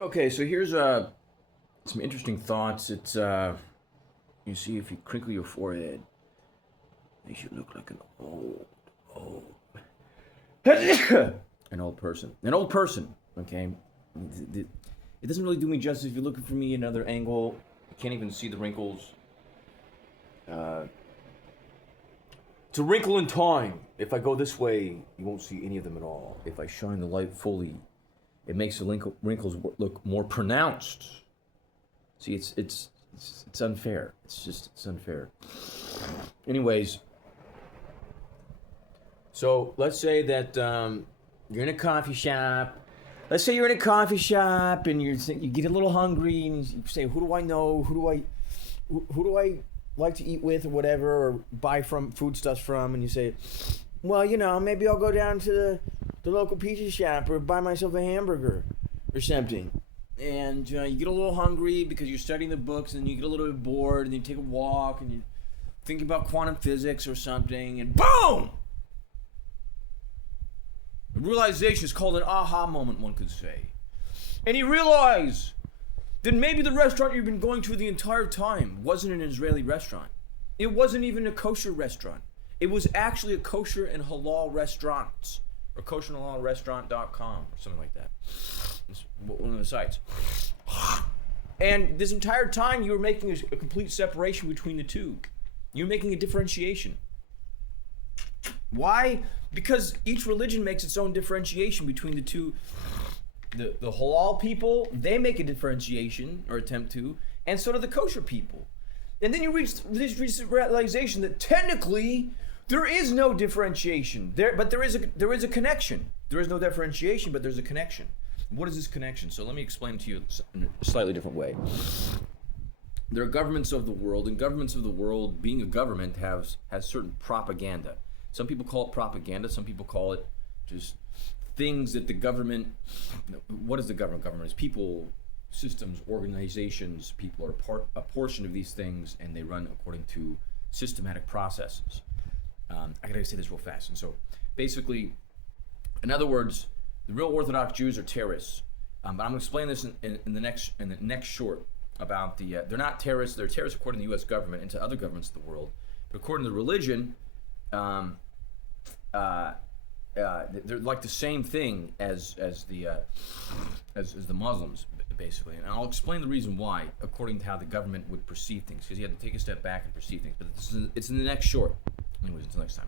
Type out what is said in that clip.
Okay, so here's some interesting thoughts. It's you see, if you crinkle your forehead, it makes you look like old, an old person. An old person. Okay, it doesn't really do me justice. If you're looking for me another angle, you can't even see the wrinkles. Uh, it's a wrinkle in time. If I go this way, you won't see any of them at all. If I shine the light fully, it makes the wrinkles look more pronounced. See, it's unfair. It's unfair. Anyways, so let's say that you're in a coffee shop. Let's say you're in a coffee shop and you get a little hungry and you say, "Who do I know? Who do I like to eat with or whatever, or buy from foodstuffs from?" And you say, "Well, maybe I'll go down to the local pizza shop or buy myself a hamburger or something." And you get a little hungry because you're studying the books, and you get a little bit bored, and you take a walk, and you think about quantum physics or something, and boom! The realization is called an aha moment, one could say. And you realize that maybe the restaurant you've been going to the entire time wasn't an Israeli restaurant. It wasn't even a kosher restaurant. It was actually a kosher and halal restaurant, or kosherandhalalrestaurant.com or something like that. It's one of the sites. And this entire time you were making a complete separation between the two. You're making a differentiation. Why? Because each religion makes its own differentiation between the two. The halal people, they make a differentiation, or attempt to, and so do the kosher people. And then you reach the realization that technically there is no differentiation. But there is a connection. There is no differentiation, but there's a connection. What is this connection? So let me explain it to you in a slightly different way. There are governments of the world, and governments of the world, being a government, has certain propaganda. Some people call it propaganda. Some people call it just things that the government. What is the government? Government is people, systems, organizations. People are a portion of these things, and they run according to systematic processes. I gotta say this real fast. And so, basically, in other words, the real Orthodox Jews are terrorists. But I'm gonna explain this in the next short about they're not terrorists. They're terrorists according to the U.S. government and to other governments of the world. But according to the religion, they're like the same thing as the Muslims, basically. And I'll explain the reason why, according to how the government would perceive things, because you have to take a step back and perceive things. But it's in the next short. Anyways, until next time.